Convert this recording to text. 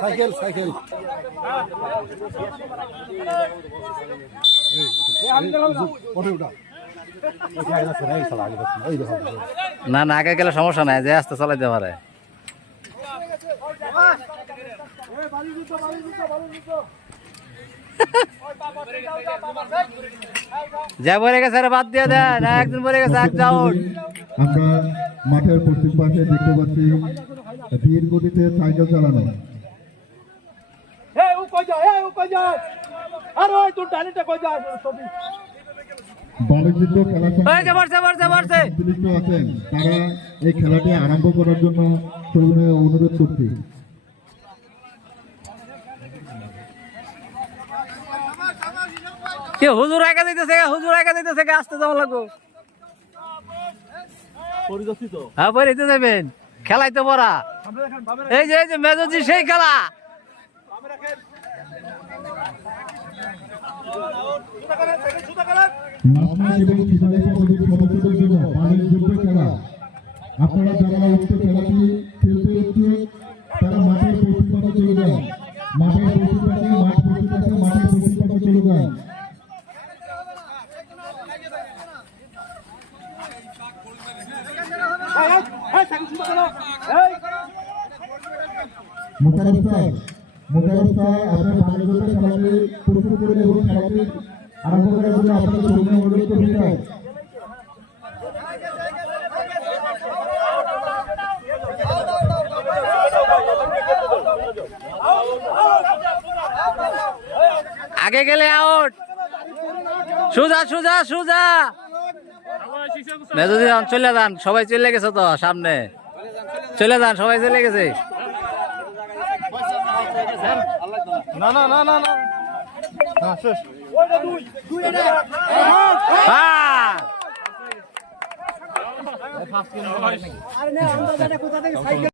Cycle cycle না না আগে গেলে সমস্যা নাই, যে আস্তে চালাইতে পারে। যা পরে গেছে বাদ দিয়ে দেন, একদিন পরে গেছে এক আউট। আমরা মাঠের পশ্চিম পাশে দেখতে পাচ্ছি ধীর গতিতে সাইকেল চালানো। বাণিজ্য খেলার সঙ্গে সংশ্লিষ্ট আছেন, তারা এই খেলাটি আরম্ভ করার জন্য সবিনয়ে অনুরোধ করছি। হুজুর আগে দিতেছে, হুজুর আগে দিতেছে, আসতে যাওয়া লাগবো। হ্যাঁ পরে যাবেন, খেলাই তো পড়া। এই যে মেজজি সেই খেলা। আপনারা যারা উক্ত খেলাটি খেলতে ইচ্ছুক তারা মাঠের পশ্চিম পাশে চলে যান, মাঠের পশ্চিম পাশে, মাঠ পশ্চিম পাশে, মাঠের পশ্চিম পাশে চলে যান। মোশাররফ সাহেব, আপনার বাণিজ্য খেলাটি প্রস্তুত করে এবং খেলাটি আরম্ভ করার জন্য আপনাদের সবিনয়ে অনুরোধ করছি। আগে গেলে আউট। সুজা সুজা সুজা মেজদি চলে যান, সবাই চলে গেছে তো সামনে, চলে যান, সবাই চলে গেছে। না না না না না শেষ।